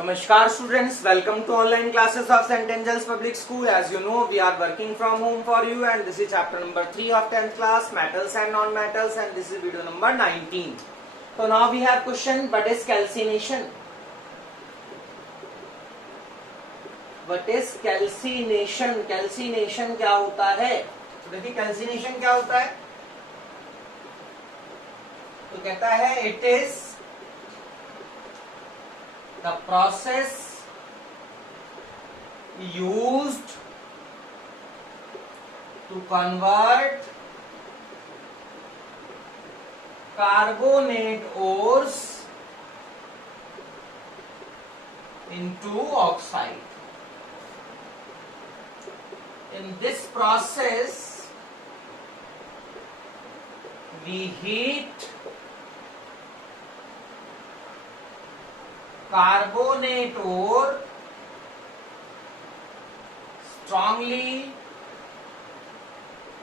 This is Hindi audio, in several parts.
Namaskar students, welcome to online classes of St. Angel's Public School. As you know, we are working from home for you and this is chapter number 3 of 10th class, metals and non-metals, and this is video number 19. So now we have question, what is calcination? What is calcination? Calcination क्या होता है? तो देखिए calcination क्या होता है? तो कहता है it is the process used to convert carbonate ores into oxide. In this process, we heat carbonate ore strongly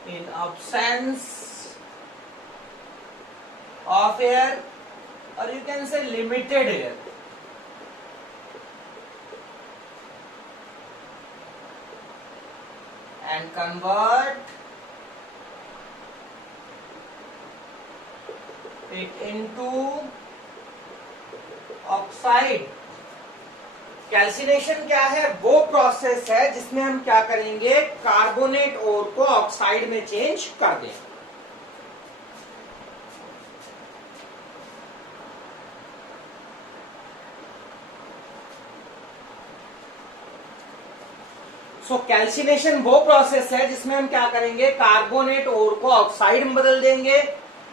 in absence of air, or you can say limited air. And convert it into oxide. Calcination क्या है? वो प्रोसेस है जिसमें हम क्या करेंगे, कार्बोनेट ओर को ऑक्साइड में चेंज कर दें. सो कैल्सिनेशन वो प्रोसेस है जिसमें हम क्या करेंगे, कार्बोनेट ओर को ऑक्साइड में बदल देंगे.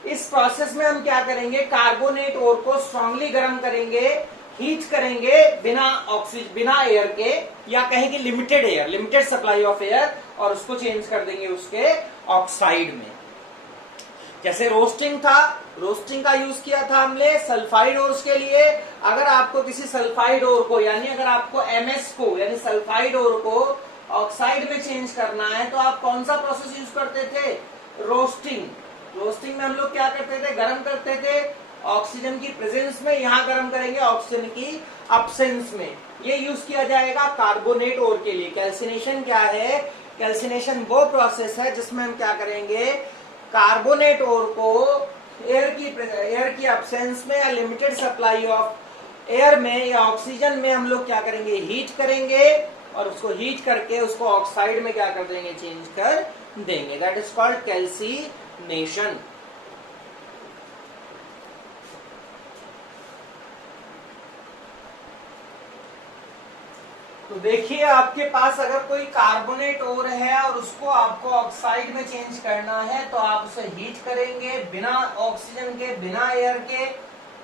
इस प्रोसेस में हम क्या करेंगे, कार्बोनेट ओर को स्ट्रांगली गर्म करेंगे, हीट करेंगे बिना ऑक्सीजन, बिना एयर के, या कहें कि limited air, limited supply of air, और उसको चेंज कर देंगे उसके ऑक्साइड में. जैसे रोस्टिंग था, रोस्टिंग का यूज किया था हमने सल्फाइड ओर्स के लिए. अगर आपको किसी सल्फाइड ओर को, यानी अगर आपको एमएस को, यानी सल्फाइड ओर को ऑक्साइड में चेंज करना है, तो आप कौन सा प्रोसेस यूज करते थे? रोस्टिंग. रोस्टिंग में हम लोग क्या करते थे, गर्म करते थे ऑक्सीजन की प्रेजेंस में, यहाँ गर्म करेंगे ऑक्सीजन की अब्सेंस में. ये यूज किया जाएगा कार्बोनेट ओर के लिए. कैल्सिनेशन क्या है? कैल्सिनेशन वो प्रोसेस है जिसमें हम क्या करेंगे, कार्बोनेट ओर को एयर की अब्सेंस में या लिमिटेड सप्लाई ऑफ एयर में या ऑक्सीजन में हम लोग क्या करेंगे, हीट करेंगे, और उसको हीट करके उसको ऑक्साइड में क्या कर देंगे, चेंज कर देंगे. That is called calcination. तो देखिए, आपके पास अगर कोई कार्बोनेट ओर है और उसको आपको ऑक्साइड में चेंज करना है, तो आप उसे हीट करेंगे बिना ऑक्सीजन के, बिना एयर के.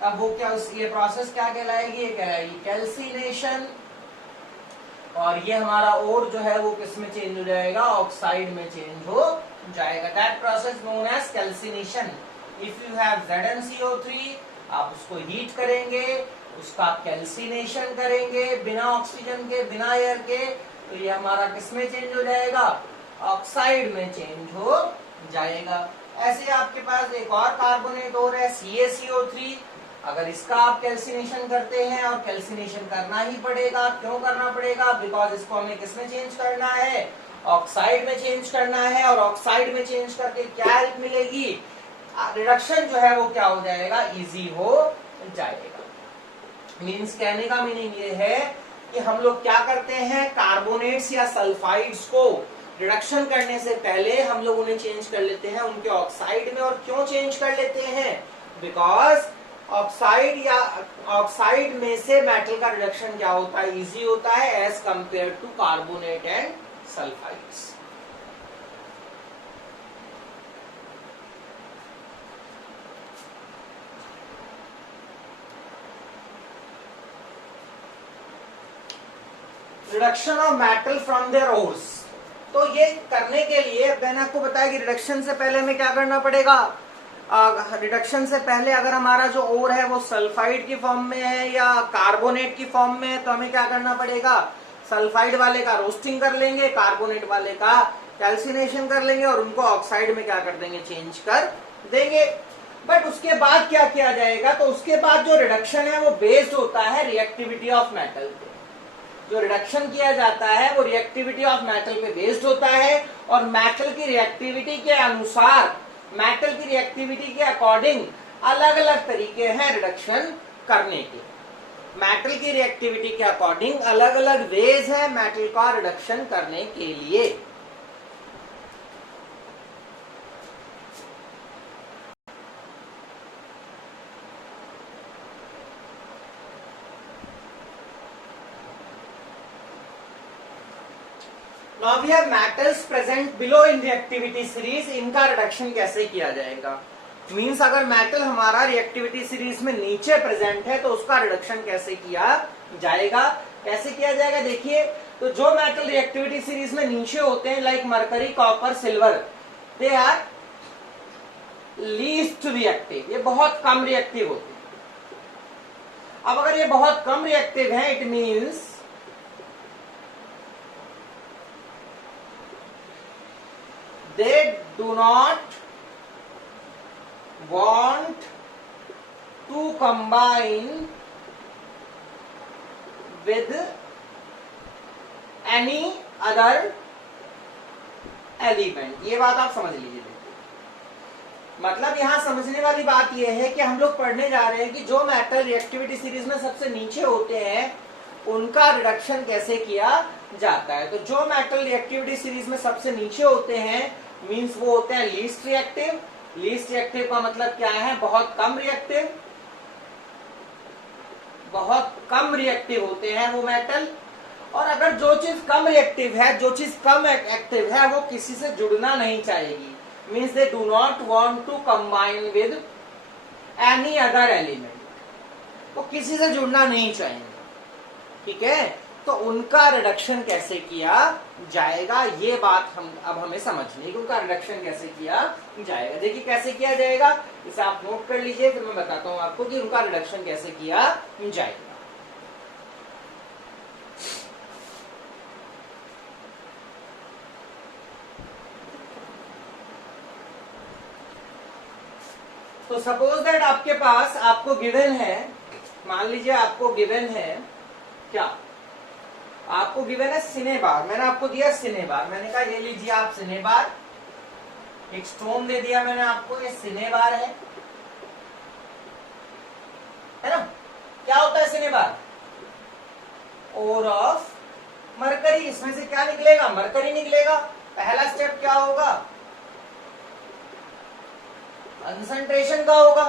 अब वो क्या, ये प्रोसेस क्या कहलाएगी? ये कहलाएगी कैल्सिनेशन. और ये हमारा ओर जो है वो किस में चेंज हो जाएगा, ऑक्साइड में चेंज हो जाएगा. That process known as calcination. If you have ZnCO3, आप उसको हीट करेंगे, उसका कैल्सिनेशन करेंगे बिना ऑक्सीजन के, बिना एयर के, तो ये हमारा किस में चेंज हो जाएगा, ऑक्साइड में चेंज हो जाएगा. ऐसे आपके पास एक और कार्बोनेट और है CaCO3. अगर इसका आप कैल्सिनेशन करते हैं, और कैल्सिनेशन करना ही पड़ेगा. क्यों करना पड़ेगा? बिकॉज इसको हमें किस में चेंज करना है, ऑक्साइड में चेंज करना है. और ऑक्साइड में चेंज करके क्या हेल्प मिलेगी, रिडक्शन जो है वो क्या हो जाएगा, इजी हो जाएगा. मीन्स कहने का मीनिंग ये है कि हम लोग क्या करते हैं, कार्बोनेट्स या सल्फाइड्स को रिडक्शन करने से पहले हम लोग उन्हें चेंज कर लेते हैं उनके ऑक्साइड में. और क्यों चेंज कर लेते हैं? बिकॉज ऑक्साइड या ऑक्साइड में से मेटल का रिडक्शन क्या होता है, इजी होता है as compare to carbonate and sulphides. Reduction of metal from their ores. तो ये करने के लिए मैंने आपको बताया कि रिडक्शन से पहले हमें क्या करना पड़ेगा. रिडक्शन से पहले अगर हमारा जो ओर है वो सल्फाइड की फॉर्म में है या कार्बोनेट की फॉर्म में है, तो हमें क्या करना पड़ेगा, सल्फाइड वाले का रोस्टिंग कर लेंगे, कार्बोनेट वाले का कैल्सिनेशन कर लेंगे और उनको ऑक्साइड में क्या कर देंगे, चेंज कर देंगे. बट उसके बाद क्या किया जाएगा, तो उसके बाद जो रिडक्शन है वो बेस्ड होता है रिएक्टिविटी ऑफ मेटल पे। जो रिडक्शन किया जाता है वो रिएक्टिविटी ऑफ मेटल पे बेस्ड होता है, और मेटल की रिएक्टिविटी के अनुसार, मेटल की रिएक्टिविटी के अकॉर्डिंग अलग अलग तरीके हैं रिडक्शन करने के। मेटल की रिएक्टिविटी के अकॉर्डिंग अलग अलग वेज है मेटल का रिडक्शन करने के लिए। Now we have metals present below in reactivity series, इनका रिडक्शन कैसे किया जाएगा। मीन्स अगर मेटल हमारा रिएक्टिविटी सीरीज में नीचे प्रेजेंट है तो उसका रिडक्शन कैसे किया जाएगा। कैसे किया जाएगा देखिए, तो जो मेटल रिएक्टिविटी सीरीज में नीचे होते हैं like mercury, copper, silver, they are least reactive, ये बहुत कम रिएक्टिव होते हैं। अब अगर ये बहुत कम रिएक्टिव है, it means they do not want to combine with any other element। ये बात आप समझ लीजिए। मतलब यहां समझने वाली बात यह है कि हम लोग पढ़ने जा रहे हैं कि जो मेटल रिएक्टिविटी सीरीज में सबसे नीचे होते हैं उनका रिडक्शन कैसे किया जाता है। तो जो मेटल रिएक्टिविटी सीरीज में सबसे नीचे होते हैं मींस वो होते हैं लीस्ट रिएक्टिव। लीस्ट रिएक्टिव का मतलब क्या है, बहुत कम रिएक्टिव, बहुत कम रिएक्टिव होते हैं वो मेटल। और अगर जो चीज कम रिएक्टिव है, जो चीज कम एक्टिव है, वो किसी से जुड़ना नहीं चाहेगी, means they do not want to combine with any other element, वो किसी से जुड़ना नहीं चाहेंगे। ठीक है, तो उनका रिडक्शन कैसे किया जाएगा, ये बात अब हमें समझनी है कि उनका रिडक्शन कैसे किया जाएगा। देखिए कैसे किया जाएगा, इसे आप नोट कर लीजिए, फिर मैं बताता हूं आपको कि उनका रिडक्शन कैसे किया जाएगा। तो सपोज दैट आपके पास आपको गिवन है, मान लीजिए आपको गिवन है क्या, आपको गिवन है सिनेबार। मैंने आपको दिया सिनेबार, मैंने कहा ये लीजिए आप सिनेबार, एक स्टोन दे दिया मैंने आपको, ये सिनेबार है ना। क्या होता है सिनेबार, ओर ऑफ मरकरी। इसमें से क्या निकलेगा, मरकरी निकलेगा। पहला स्टेप क्या होगा, कंसंट्रेशन का होगा।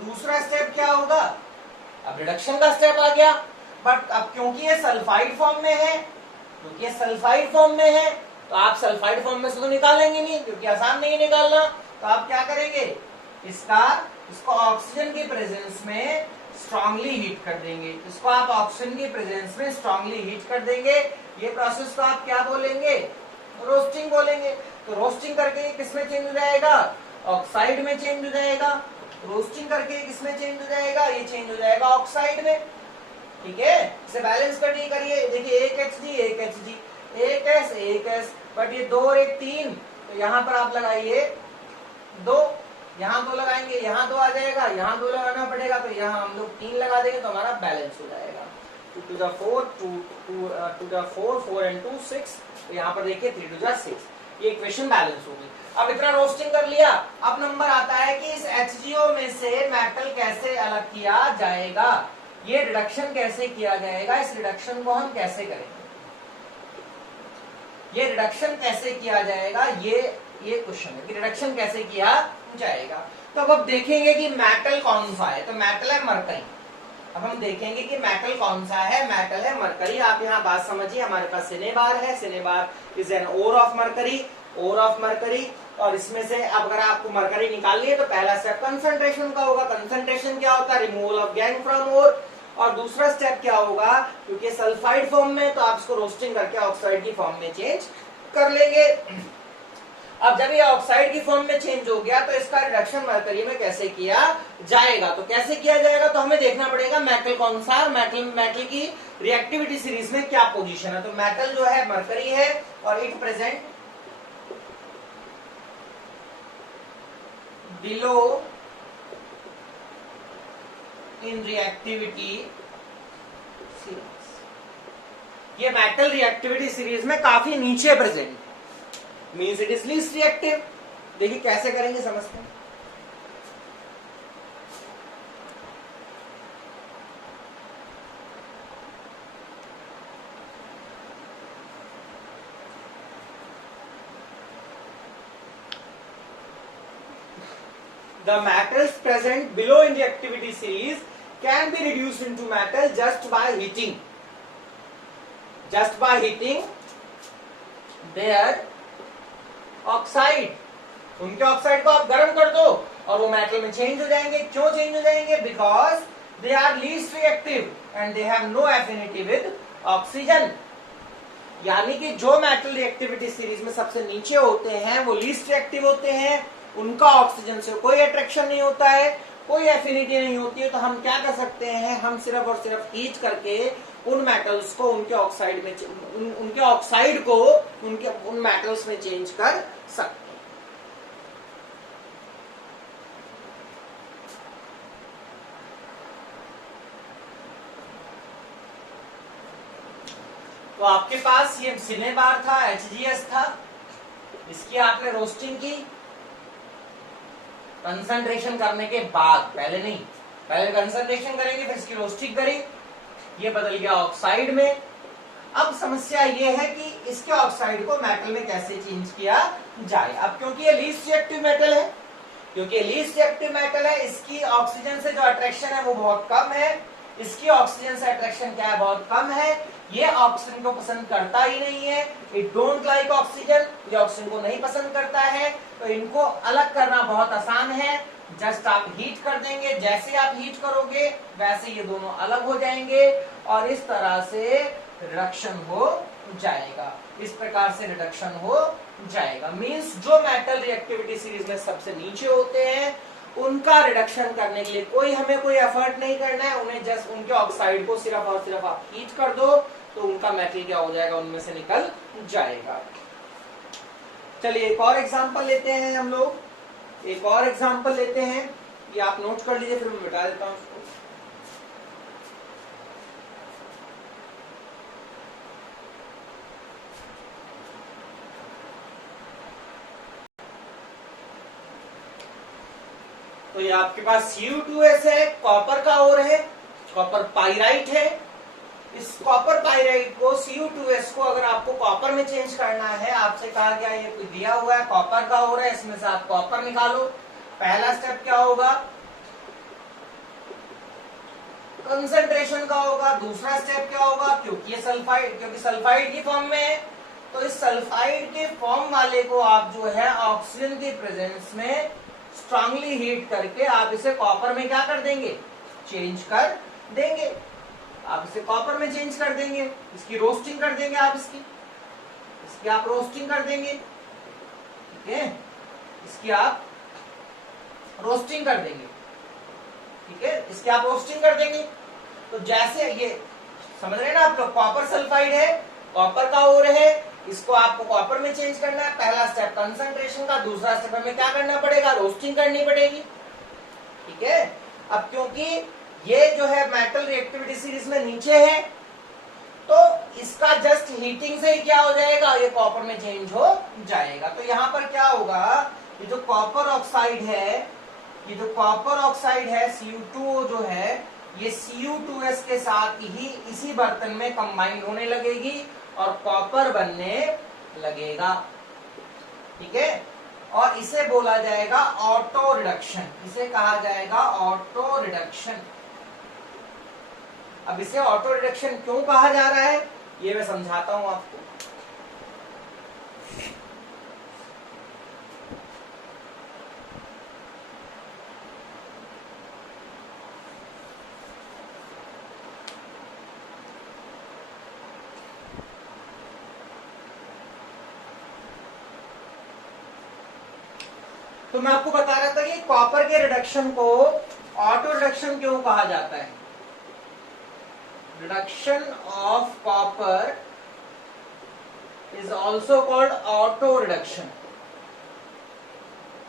दूसरा स्टेप क्या होगा, अब रिडक्शन का स्टेप आ गया। बट अब क्योंकि ये सल्फाइड फॉर्म में है, क्योंकि ये सल्फाइड फॉर्म में है, तो आप सल्फाइड फॉर्म में से तो निकालेंगे नहीं, क्योंकि आसान नहीं निकालना। तो आप क्या करेंगे, इसको ऑक्सीजन की प्रेजेंस में स्ट्रांगली हीट कर देंगे। इसको आप ऑक्सीजन की प्रेजेंस में स्ट्रांगली हीट कर देंगे। ये प्रोसेस को आप क्या बोलेंगे, रोस्टिंग बोलेंगे। तो रोस्टिंग करके किसमें चेंज हो जाएगा, ऑक्साइड में चेंज हो जाएगा। रोस्टिंग करके किसमें चेंज हो जाएगा, ये चेंज हो जाएगा ऑक्साइड में। ठीक है, इसे बैलेंस करनी करिए। देखिए एक HG, एक HG, एक S, एक S, बट ये 2 और 1 3, तो यहाँ पर आप लगाइए 2, यहाँ 2 लगाएंगे, यहाँ 2 आ जाएगा, यहाँ 2 लगाना पड़ेगा, तो यहाँ हम लोग 3 लगा देंगे तो हमारा बैलेंस हो जाएगा। 2 to the 4, 2 to the 4, 4 and 2 6, तो यहाँ पर देखिए 3 to the 6, ये इक्वेशन बैलेंस हो गई। अब इतना रोस्टिंग कर लिया, अब नंबर आता है कि इस HGO में से मेटल कैसे अलग किया जाएगा, ये रिडक्शन कैसे किया जाएगा, इस रिडक्शन को हम कैसे करेंगे, ये रिडक्शन कैसे किया जाएगा, ये क्वेश्चन है कि रिडक्शन कैसे किया जाएगा। तो अब देखेंगे कि मेटल कौन सा है, तो मेटल है मरकरी। अब हम देखेंगे कि मेटल कौन सा है, मेटल है मरकरी। आप यहाँ बात समझिए, हमारे पास सिनेबार है, cinnabar is an ore of mercury, ore of mercury. और इसमें से अब अगर आपको मरकरी निकालनी है तो पहला स्टेप कंसंट्रेशन का होगा। कंसंट्रेशन क्या होता है, रिमूवल ऑफ गैंग फ्रॉम ओर। और दूसरा स्टेप क्या होगा, क्योंकि सल्फाइड फॉर्म में, तो आप इसको रोस्टिंग करके ऑक्साइड की फॉर्म में चेंज कर लेंगे। अब जब ये ऑक्साइड की फॉर्म में चेंज हो गया तो इसका रिडक्शन मरकरी में कैसे किया जाएगा। तो कैसे किया जाएगा, तो हमें देखना पड़ेगा मेटल कौन सा, मेटल की रिएक्टिविटी सीरीज में क्या पोजीशन है। तो मेटल जो है मरकरी है और it present below in reactivity series. ये मेटल रिएक्टिविटी सीरीज में काफी नीचे present, means it is least reactive. देखिए कैसे करेंगे समझते हैं। The metals present below in reactivity series can be reduced into metal just by heating. Just by heating their oxide. उनके ऑक्साइड को आप गर्म कर दो और वो मेटल में चेंज हो जाएंगे। क्यों चेंज हो जाएंगे? Because they are least reactive and they have no affinity with oxygen. यानी कि जो मेटल रिएक्टिविटी सीरीज में सबसे नीचे होते हैं वो लीस्ट रिएक्टिव होते हैं, उनका ऑक्सीजन से कोई अट्रैक्शन नहीं होता है, कोई एफिनिटी नहीं होती है। तो हम क्या कर सकते हैं? हम सिर्फ और सिर्फ हीट करके उन मेटल्स को उनके ऑक्साइड में उनके ऑक्साइड को उन मेटल्स में चेंज कर सकते हैं। तो आपके पास ये सिनेबार था, HGS था, इसकी आपने रोस्टिंग की कंसंट्रेशन करने के बाद, पहले नहीं, पहले कंसंट्रेशन करेंगे फिर इसकी रोस्टिंग करी, ये बदल गया ऑक्साइड में। अब समस्या ये है कि इसके ऑक्साइड को मेटल में कैसे चेंज किया जाए। अब क्योंकि ये लीस्ट रिएक्टिव मेटल है, क्योंकि लीस्ट रिएक्टिव मेटल है, इसकी ऑक्सीजन से जो अट्रैक्शन है वो बहुत कम है। इसकी ऑक्सीजन से अट्रैक्शन क्या है? बहुत कम है। ये ऑक्सीजन को पसंद करता ही नहीं है, इट डोंट लाइक ऑक्सीजन, ये ऑक्सीजन को नहीं पसंद करता है। तो इनको अलग करना बहुत आसान है, जस्ट आप हीट कर देंगे। जैसे आप हीट करोगे वैसे ये दोनों अलग हो जाएंगे और इस तरह से रिडक्शन हो जाएगा। इस प्रकार से रिडक्शन हो जाएगा। मींस जो मेटल रिएक्टिविटी सीरीज में सबसे नीचे होते हैं उनका रिडक्शन करने के लिए हमें कोई एफर्ट नहीं करना है, उन्हें जस्ट उनके ऑक्साइड को सिर्फ और सिर्फ आप हीट कर दो तो उनका मेटल क्या हो जाएगा? उनमें से निकल जाएगा। चलिए एक और एग्जांपल लेते हैं हम लोग, एक और एग्जांपल लेते हैं। ये आप नोट कर लीजिए, फिर मैं बता देता हूं उसको। तो ये आपके पास Cu2S है, कॉपर का ओर है, कॉपर पाइराइट है। इस कॉपर पाइराइट को Cu2S को अगर आपको कॉपर में चेंज करना है, आपसे कहा गया ये दिया हुआ है कॉपर का ओर है, इसमें से आप कॉपर निकालो। पहला स्टेप क्या होगा? कंसंट्रेशन का होगा। दूसरा स्टेप क्या होगा? क्योंकि सल्फाइड की फॉर्म में है तो इस सल्फाइड के फॉर्म वाले को आप जो है ऑक्सीजन की प्रेजेंस में स्ट्रांगली हीट करके आप इसे कॉपर में क्या कर देंगे? चेंज कर देंगे। आप इसे कॉपर में चेंज कर देंगे, इसकी रोस्टिंग कर देंगे। आप इसकी आप रोस्टिंग कर देंगे, ठीक है? इसकी आप रोस्टिंग कर देंगे, ठीक है? इसकी आप रोस्टिंग कर देंगे। तो जैसे ये समझ रहे हैं ना आप लोग, कॉपर सल्फाइड है, कॉपर का ओर है, इसको आपको कॉपर में चेंज करना है। पहला स्टेप कंसंट्रेशन का, दूसरा स्टेप हमें क्या करना पड़ेगा? रोस्टिंग करनी पड़ेगी, ठीक है? अब क्योंकि ये जो है मेटल रिएक्टिविटी सीरीज में नीचे है तो इसका जस्ट हीटिंग से ही क्या हो जाएगा? ये कॉपर में चेंज हो जाएगा। तो यहाँ पर क्या होगा? ये जो कॉपर ऑक्साइड है, ये जो कॉपर ऑक्साइड है Cu2O जो है, ये Cu2S के साथ ही इसी बर्तन में कंबाइन होने लगेगी और कॉपर बनने लगेगा, ठीक है? और इसे बोला जाएगा ऑटो रिडक्शन, इसे कहा जाएगा ऑटो रिडक्शन। अब इसे ऑटो रिडक्शन क्यों कहा जा रहा है ये मैं समझाता हूं आपको। तो मैं आपको बता रहा था कि कॉपर के रिडक्शन को ऑटो रिडक्शन क्यों कहा जाता है। Reduction of copper is also called auto reduction.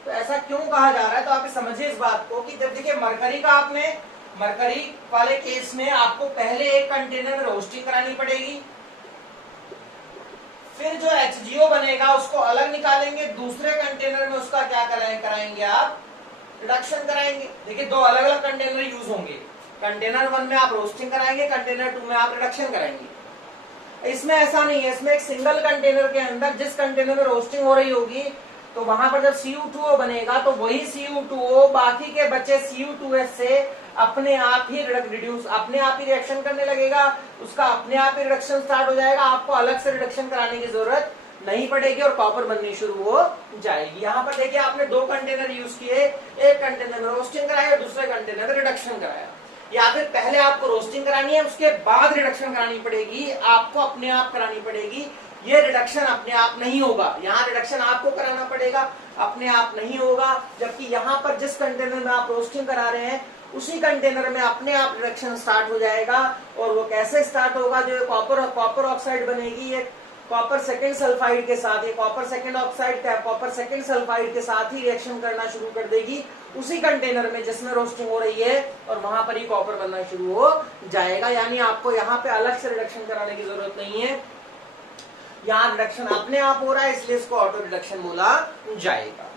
तो ऐसा क्यों कहा जा रहा है? तो आप समझिए इस बात को कि जब देखिए मरकरी का आपने मरकरी वाले केस में आपको पहले एक कंटेनर में रोस्टिंग करानी पड़ेगी, फिर जो HGO बनेगा उसको अलग निकालेंगे, दूसरे कंटेनर में उसका क्या कराएंगे आप रिडक्शन कराएंगे। देखिए दो अलग अलग कंटेनर यूज होंगे, कंटेनर 1 में आप रोस्टिंग कराएंगे, कंटेनर 2 में आप रिडक्शन कराएंगे। इसमें ऐसा नहीं है, इसमें एक सिंगल कंटेनर के अंदर जिस कंटेनर में रोस्टिंग हो रही होगी तो वहां पर जब CU2O बनेगा तो वही CU2O बाकी के बचे CU2S से अपने आप ही रिएक्शन करने लगेगा, उसका अपने आप ही रिडक्शन स्टार्ट हो जाएगा, आपको अलग से रिडक्शन कराने की जरूरत नहीं पड़ेगी और कॉपर बननी शुरू हो जाएगी। यहाँ पर देखिए आपने दो कंटेनर यूज किए, एक कंटेनर में रोस्टिंग कराया, दूसरे कंटेनर में रिडक्शन कराया, या फिर पहले आपको रोस्टिंग करानी है उसके बाद रिडक्शन करानी पड़ेगी, आपको अपने आप करानी पड़ेगी। ये रिडक्शन अपने आप नहीं होगा, यहाँ रिडक्शन आपको कराना पड़ेगा, अपने आप नहीं होगा। जबकि यहाँ पर जिस कंटेनर में आप रोस्टिंग करा रहे हैं उसी कंटेनर में अपने आप रिडक्शन स्टार्ट हो जाएगा। और वो कैसे स्टार्ट होगा, जो कॉपर ऑक्साइड बनेगी ये कॉपर सेकेंड सल्फाइड के साथ, ये copper second oxide copper second sulphide के साथ ही रिएक्शन करना शुरू कर देगी उसी कंटेनर में जिसमें रोस्टिंग हो रही है, और वहां पर ही कॉपर बनना शुरू हो जाएगा। यानी आपको यहाँ पे अलग से रिडक्शन कराने की जरूरत नहीं है, यहाँ रिडक्शन अपने आप हो रहा है, इसलिए इसको ऑटो रिडक्शन बोला जाएगा।